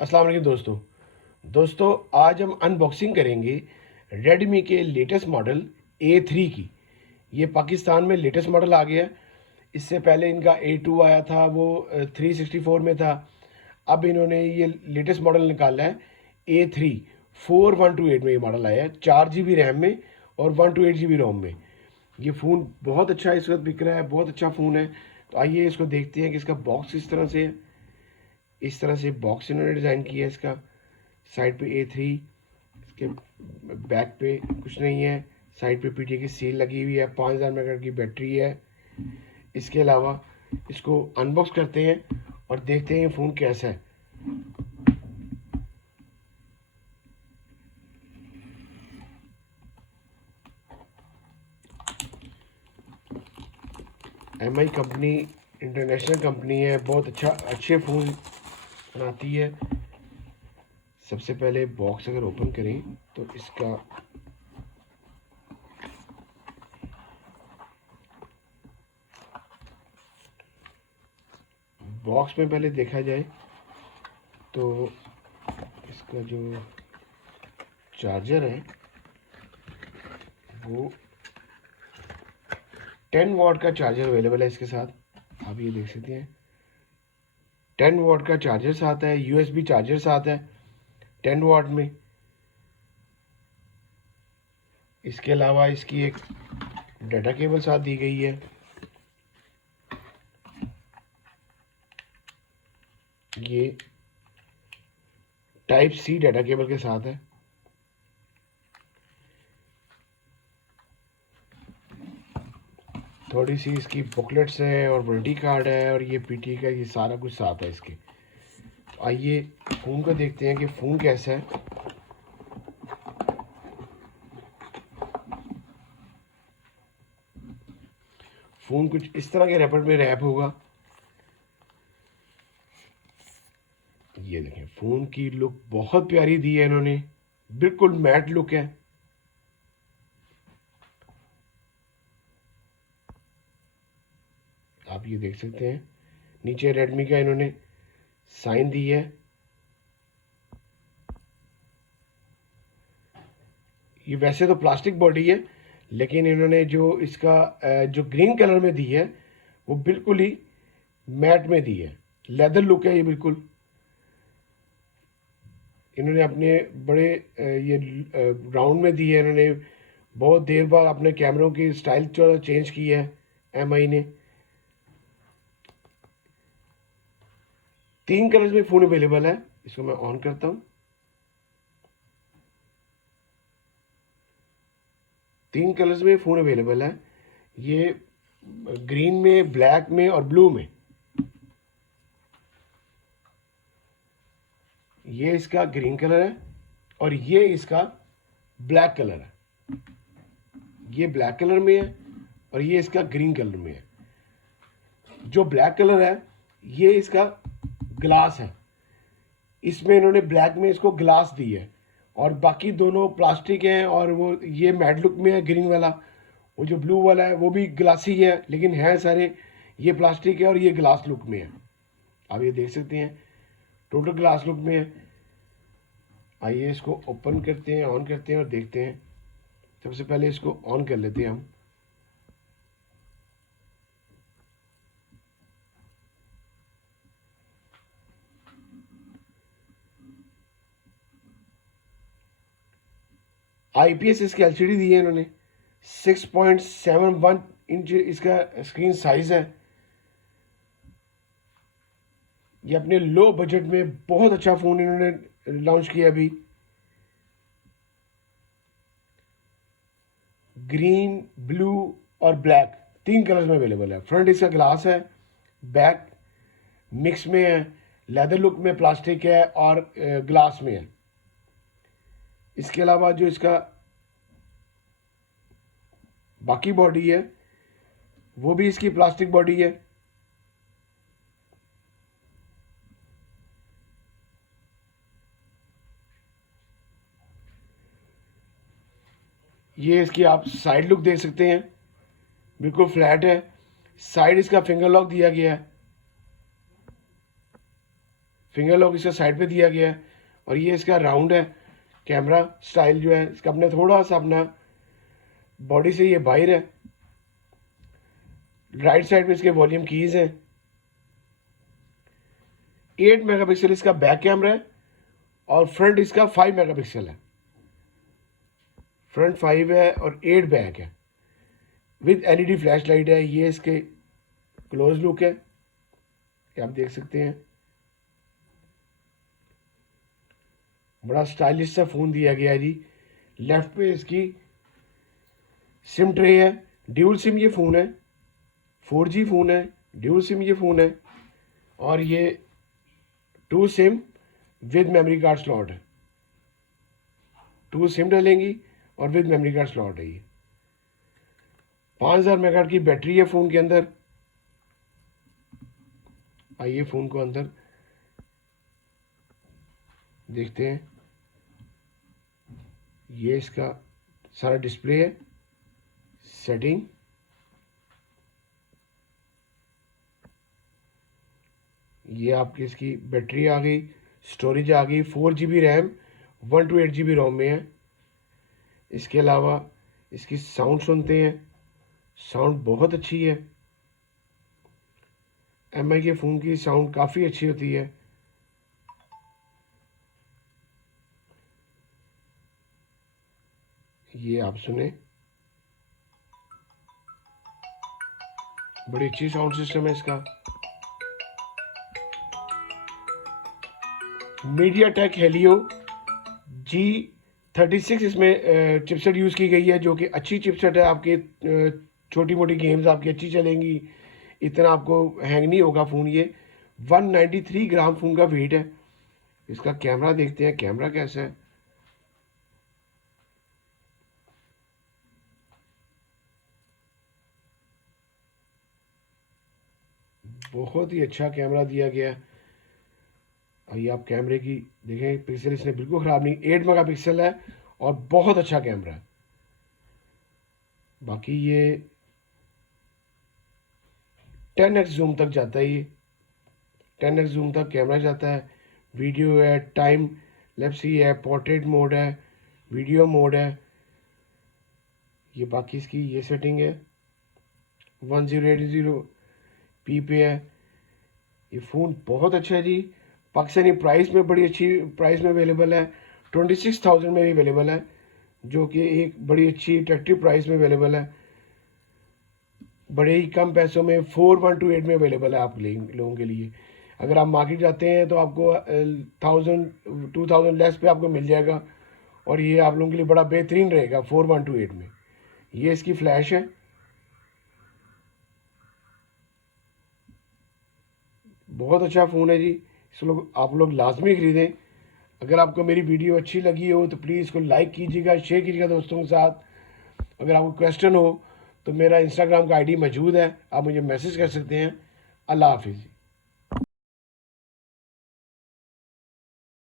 अस्सलाम वालेकुम दोस्तों आज हम अनबॉक्सिंग करेंगे रेडमी के लेटेस्ट मॉडल A3 की। ये पाकिस्तान में लेटेस्ट मॉडल आ गया है। इससे पहले इनका A2 आया था, वो 364 में था। अब इन्होंने ये लेटेस्ट मॉडल निकाला है A3 4128 में। ये मॉडल आया है 4 GB रैम में और 128 GB रोम में। ये फ़ोन बहुत अच्छा इस वक्त बिक रहा है, बहुत अच्छा फ़ोन है। तो आइए इसको देखते हैं कि इसका बॉक्स किस तरह से है। इस तरह से बॉक्स इन्होंने डिज़ाइन किया है इसका। साइड पे A3, इसके बैक पे कुछ नहीं है। साइड पे पीटीए की सील लगी हुई है, 5000 mAh की बैटरी है। इसके अलावा इसको अनबॉक्स करते हैं और देखते हैं फ़ोन कैसा है। MI कंपनी इंटरनेशनल कंपनी है, बहुत अच्छे फ़ोन बनाती है। सबसे पहले बॉक्स अगर ओपन करें तो इसका बॉक्स में पहले देखा जाए तो इसका जो चार्जर है वो 10 वाट का चार्जर अवेलेबल है इसके साथ। आप ये देख सकते हैं 10 वाट का चार्जर साथ है, USB चार्जर साथ है 10 वाट में। इसके अलावा इसकी एक डाटा केबल साथ दी गई है। ये टाइप C डाटा केबल के साथ है। थोड़ी सी इसकी बुकलेट्स है और वारंटी कार्ड है और ये पीटी का ये सारा कुछ साथ है इसके। तो आइए फ़ोन को देखते हैं कि फ़ोन कैसा है। फ़ोन कुछ इस तरह के रैपर में रैप होगा। ये देखें, फ़ोन की लुक बहुत प्यारी दी है इन्होंने, बिल्कुल मैट लुक है। आप ये देख सकते हैं नीचे रेडमी का इन्होंने साइन दी है। ये वैसे तो प्लास्टिक बॉडी है, लेकिन इन्होंने जो इसका जो ग्रीन कलर में दी है वो बिल्कुल ही मैट में दी है। लेदर लुक है ये बिल्कुल। इन्होंने अपने बड़े ये राउंड में दी है। इन्होंने बहुत देर बाद अपने कैमरों की स्टाइल चेंज की है MI ने। 3 कलर्स में फ़ोन अवेलेबल है। इसको मैं ऑन करता हूँ। 3 कलर्स में फ़ोन अवेलेबल है। ये ग्रीन में, ब्लैक में और ब्लू में। ये इसका ग्रीन कलर है और ये इसका ब्लैक कलर है। ये ब्लैक कलर में है और ये इसका ग्रीन कलर में है। जो ब्लैक कलर है ये इसका ग्लास है। इसमें इन्होंने ब्लैक में इसको ग्लास दी है और बाकी दोनों प्लास्टिक हैं। और वो ये मैट लुक में है ग्रीन वाला। वो जो ब्लू वाला है वो भी ग्लासी है, लेकिन है सारे ये प्लास्टिक है और ये ग्लास लुक में है। आप ये देख सकते हैं टोटल ग्लास लुक में है। आइए इसको ओपन करते हैं, ऑन करते हैं और देखते हैं। सबसे पहले इसको ऑन कर लेते हैं हम। IPS इसकी LCD दी है इन्होंने। 6.71 इंच इसका स्क्रीन साइज है। ये अपने लो बजट में बहुत अच्छा फ़ोन इन्होंने लॉन्च किया अभी। ग्रीन, ब्लू और ब्लैक 3 कलर्स में अवेलेबल है। फ्रंट इसका ग्लास है, बैक मिक्स में है, लेदर लुक में प्लास्टिक है और ग्लास में है। इसके अलावा जो इसका बाकी बॉडी है वो भी इसकी प्लास्टिक बॉडी है। ये इसकी आप साइड लुक देख सकते हैं, बिल्कुल फ्लैट है। साइड इसका फिंगर लॉक दिया गया है। फिंगर लॉक इसका साइड पे दिया गया है और ये इसका राउंड है। कैमरा स्टाइल जो है इसका अपने थोड़ा सा अपना बॉडी से ये बाहर है। राइट साइड पे इसके वॉल्यूम कीज हैं। 8 मेगापिक्सल इसका बैक कैमरा है और फ्रंट इसका 5 मेगापिक्सल है। फ्रंट 5 है और 8 बैक है। विद एलईडी फ्लैश लाइट है। ये इसके क्लोज लुक है, ये आप देख सकते हैं। बड़ा स्टाइलिश सा फ़ोन दिया गया है जी। लेफ्ट पे इसकी सिम ट्रे है। ड्यूल सिम ये फ़ोन है, 4G फ़ोन है, ड्यूल सिम ये फ़ोन है और ये 2 SIM with memory card slot है। 2 सिम डलेंगी और विद मेमोरी कार्ड स्लॉट है। ये 5000 मेगाहर्ट्ज़ की बैटरी है फ़ोन के अंदर। आइए फ़ोन को अंदर देखते हैं। ये इसका सारा डिस्प्ले है, सेटिंग, ये आपकी इसकी बैटरी आ गई, स्टोरेज आ गई, 4GB रैम 128GB रोम में है। इसके अलावा इसकी साउंड सुनते हैं, साउंड बहुत अच्छी है। MI के फ़ोन की साउंड काफ़ी अच्छी होती है। ये आप सुने, बड़ी अच्छी साउंड सिस्टम है इसका। MediaTek Helio G36 इसमें चिपसेट यूज़ की गई है, जो कि अच्छी चिपसेट है। आपके छोटी मोटी गेम्स आपकी अच्छी चलेंगी, इतना आपको हैंग नहीं होगा फ़ोन। ये 193 ग्राम फ़ोन का वेट है। इसका कैमरा देखते हैं, कैमरा कैसा है। बहुत ही अच्छा कैमरा दिया गया है। आइए आप कैमरे की देखें, पिक्सल इसने बिल्कुल ख़राब नहीं, 8 मेगापिक्सल है और बहुत अच्छा कैमरा है। बाकी ये 10x जूम तक जाता है। ये 10x जूम तक कैमरा जाता है। वीडियो है, टाइम लैप्स है, पोर्ट्रेट मोड है, वीडियो मोड है। ये बाकी इसकी ये सेटिंग है, 1080p पे है। ये फ़ोन बहुत अच्छा है जी। पाकिस्तानी प्राइस में बड़ी अच्छी प्राइस में अवेलेबल है। 26,000 में भी अवेलेबल है, जो कि एक बड़ी अच्छी अट्रैक्टिव प्राइस में अवेलेबल है। बड़े ही कम पैसों में 4128 में अवेलेबल है आप लोगों के लिए। अगर आप मार्केट जाते हैं तो आपको 1000 2000 लेस पे आपको मिल जाएगा और ये आप लोगों के लिए बड़ा बेहतरीन रहेगा 4128 में। ये इसकी फ्लैश है, बहुत अच्छा फ़ोन है जी। आप लोग लाजमी ख़रीदें। अगर आपको मेरी वीडियो अच्छी लगी हो तो प्लीज़ इसको लाइक कीजिएगा, शेयर कीजिएगा दोस्तों के साथ। अगर आपको क्वेश्चन हो तो मेरा इंस्टाग्राम का आईडी मौजूद है, आप मुझे मैसेज कर सकते हैं। अल्लाह हाफिज़।